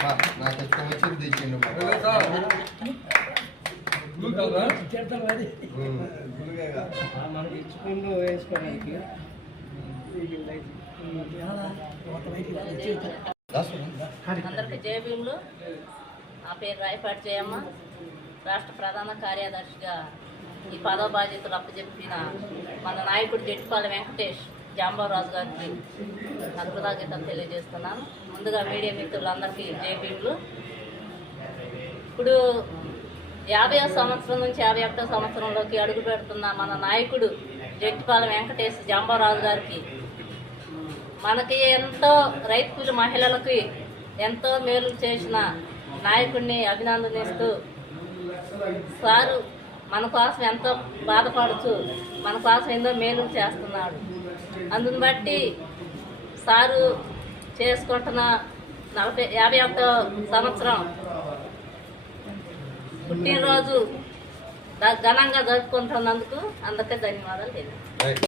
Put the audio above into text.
నాకు ఇష్టం వచ్చింది తెచ్చిండు మా మనకి ఇచ్చుకుంటూ వేసుకోవడానికి దాసు. అందరికి నా పేరు రాయపాటి జయమ్మ రాష్ట్ర ప్రధాన కార్యదర్శిగా ఈ పదవ బాధ్యతలు అప్పచెప్పిన మన నాయకుడు జట్టిపాల వెంకటేష్ జాంబారాజు గారికి నా కృతజ్ఞతలు తెలియజేస్తున్నాను. ముందుగా మీడియా మిత్రులందరికీ జేపీలు ఇప్పుడు యాభై సంవత్సరం నుంచి యాభై ఒకటో సంవత్సరంలోకి అడుగు పెడుతున్న మన నాయకుడు జట్టిపాల వెంకటేష్ జాంబారాజు గారికి మనకి ఎంతో రైతులు మహిళలకి ఎంతో మేలు చేసిన నాయకుడిని అభినందనిస్తూ సారు మన కోసం ఎంతో బాధపడుతూ మన కోసం ఎంతో మేలు చేస్తున్నాడు. అందుని బట్టి సారు చేసుకుంటున్న నలభై యాభై ఒకటో సంవత్సరం పుట్టినరోజు ఘనంగా జరుపుకుంటున్నందుకు అందరికీ ధన్యవాదాలు తెలియదు